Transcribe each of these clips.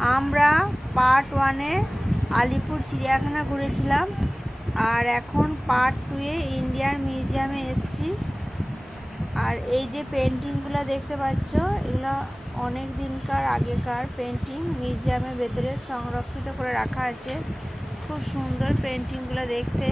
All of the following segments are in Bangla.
আমরা পার্ট 1-এ আলিপুর চিড়িয়াখানা ঘুরেছিলাম, আর এখন পার্ট 2-এ ইন্ডিয়ান মিউজিয়ামে এসেছি। আর এই যে পেন্টিংগুলো দেখতে পাচ্ছ, এগুলো অনেক দিনকার আগেকার পেন্টিং, মিউজিয়ামের ভেতরে সংরক্ষিত করে রাখা আছে। খুব সুন্দর পেন্টিংগুলো দেখতে।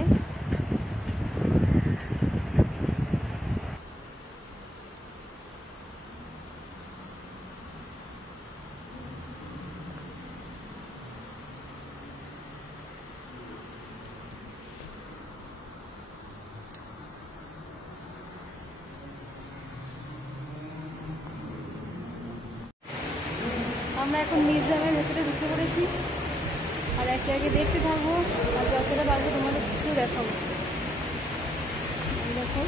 আমরা এখন মিউজিয়ামের ভেতরে ঢুকে পড়েছি, আর এক জায়গায় দেখতে থাকবো, আর যতটা পারবো তোমাদের শুধু দেখাবো। দেখো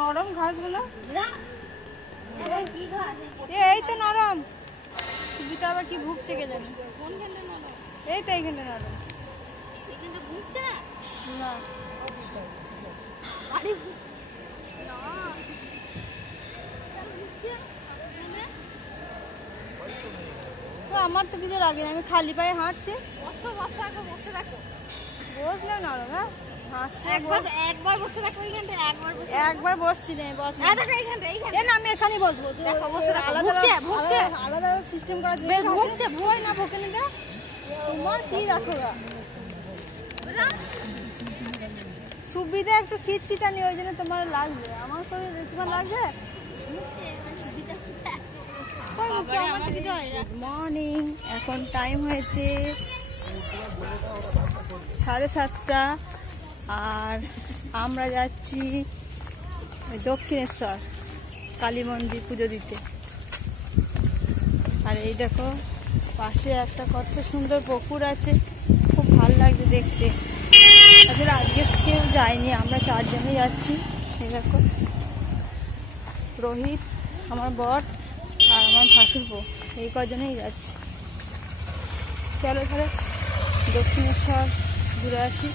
নরম ঘাসগুলো, এই তো নরম। সুবিধা আবার কি ভুগছে কে জানি। এই তো এইখানটা নরম না। আমার তো কিছু লাগে না, আমি খালি পায়ে হাঁটছি। বসলে নরম। একবার বসছি না, আমি এখানে বসবো। আলাদা সিস্টেম করা না, ভুকে নিতে তোমার কি দেখো সুবিধা একটু খিচখিচানি, ওই জন্য তোমার লাগবে। আমার তোমার লাগবে। মর্নিং, এখন টাইম হয়েছে 7:30, আর আমরা যাচ্ছি দক্ষিণেশ্বর কালী মন্দির পুজো দিতে। আর এই দেখো পাশে একটা কত সুন্দর পুকুর আছে, খুব ভালো লাগছে দেখতে। আসলে আজকে কেউ যায়নি, আমরা 4 জনে যাচ্ছি। এই দেখো রোহিত, আমার বর আর আমার ভাসুরপো, এই কজনেই যাচ্ছি। চলো তাহলে দক্ষিণেশ্বর ঘুরে আসি,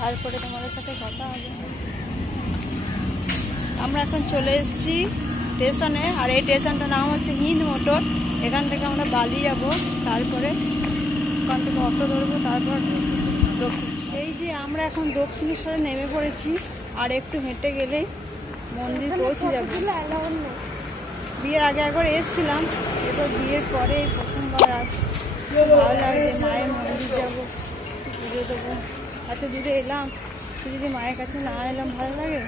তারপরে তোমাদের সাথে কথা হবে। আমরা এখন চলে এসেছি স্টেশনে, আর এই স্টেশনটার নাম হচ্ছে হিন্দ মোটর। এখান থেকে আমরা বালি যাব, তারপরে ওখান থেকে অটো ধরবো, তারপর এই যে আমরা এখন দক্ষিণেশ্বরে নেমে পড়েছি, আর একটু হেঁটে গেলে মন্দির পৌঁছে যাব। বিয়ের আগে একবার এসেছিলাম, এবার বিয়ের পরে প্রথমবার আসছি। ভালো লাগছে, মায়ের মন্দির যাবো, পুজো দেবো। এত দূরে এলাম, যদি মায়ের কাছে না এলাম ভালো লাগে।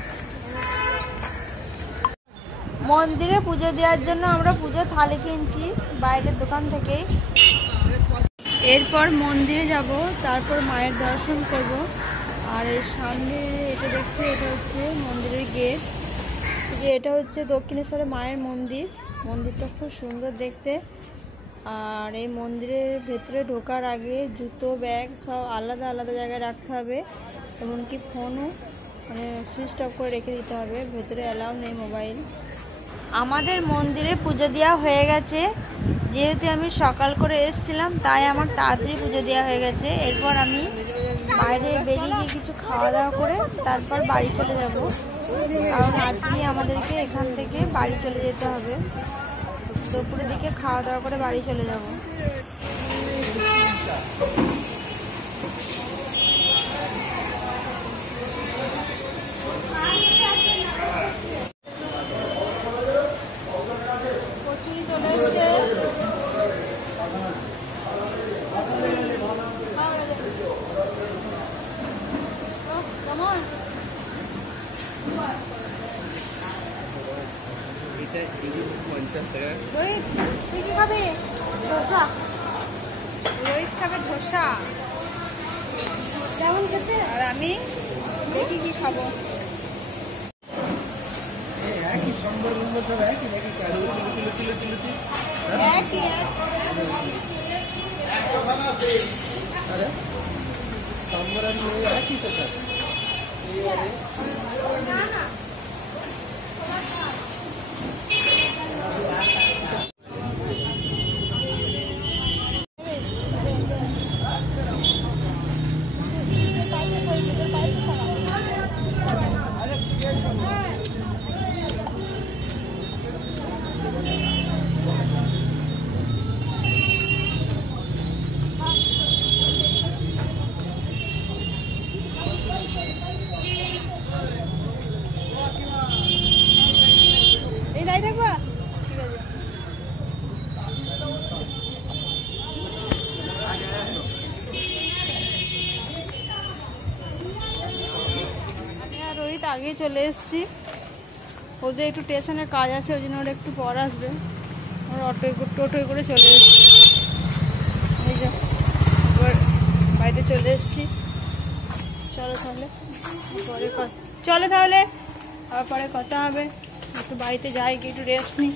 মন্দিরে পুজো দেওয়ার জন্য আমরা পুজো থালি কিনছি বাইরের দোকান থেকেই। এরপর মন্দিরে যাব, তারপর মায়ের দর্শন করব। আর এর সামনে এটা দেখছো, এটা হচ্ছে মন্দিরের গেট। যে এটা হচ্ছে দক্ষিণেশ্বরে মায়ের মন্দির। মন্দিরটা খুব সুন্দর দেখতে। আর এই মন্দিরের ভেতরে ঢোকার আগে জুতো ব্যাগ সব আলাদা আলাদা জায়গায় রাখতে হবে, এমনকি ফোনও মানে সুইচ অফ করে রেখে দিতে হবে, ভেতরে অ্যালাউ নেই মোবাইল। আমাদের মন্দিরে পুজো দেওয়া হয়ে গেছে, যেহেতু আমি সকাল করে এসেছিলাম তাই আমার তাড়াতাড়ি পুজো দেওয়া হয়ে গেছে। এরপর আমি বাইরে বেরিয়ে গিয়ে কিছু খাওয়া দাওয়া করে তারপর বাড়ি চলে যাব, কারণ আজকে আমাদেরকে এখান থেকে বাড়ি চলে যেতে হবে। দুপুরের দিকে খাওয়া দাওয়া করে বাড়ি চলে যাব। কচুরি চলে এসছে, কেমন রোহিত, তুই কি খাবি? ধোসা। রোহিত খাবে ধোসা, কেমন খেতে? আর আমি দেখি কি খাবো। রোহিত আগে চলে এসেছি, ওদের একটু স্টেশনের কাজ আছে, ওই জন্য ওরা একটু পর আসবে। ওরা টোটোয় করে চলে এসেছি, এই যে বাড়িতে চলে এসেছি। চলো তাহলে পরে চলো তাহলে আবার পরে কথা হবে। একটু বাড়িতে যাই, একটু রেস্ট নিই।